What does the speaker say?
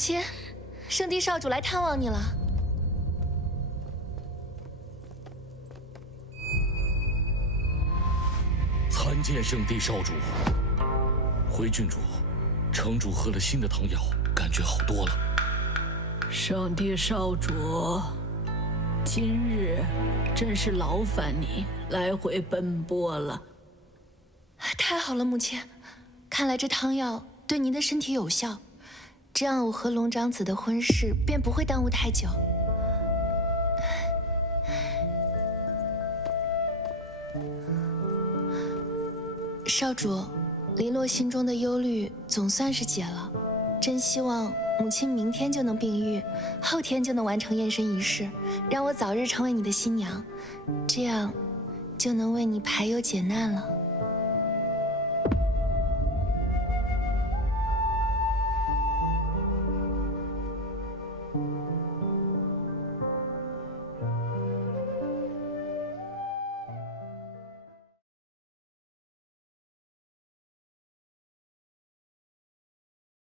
亲，圣地少主来探望你了。参见圣地少主。回郡主，城主喝了新的汤药，感觉好多了。圣地少主，今日真是劳烦你来回奔波了。太好了，母亲，看来这汤药对您的身体有效，这样我和龙长子的婚事便不会耽误太久。少主，黎洛心中的忧虑总算是解了，真希望母亲明天就能病愈，后天就能完成验身仪式，让我早日成为你的新娘，这样就能为你排忧解难了。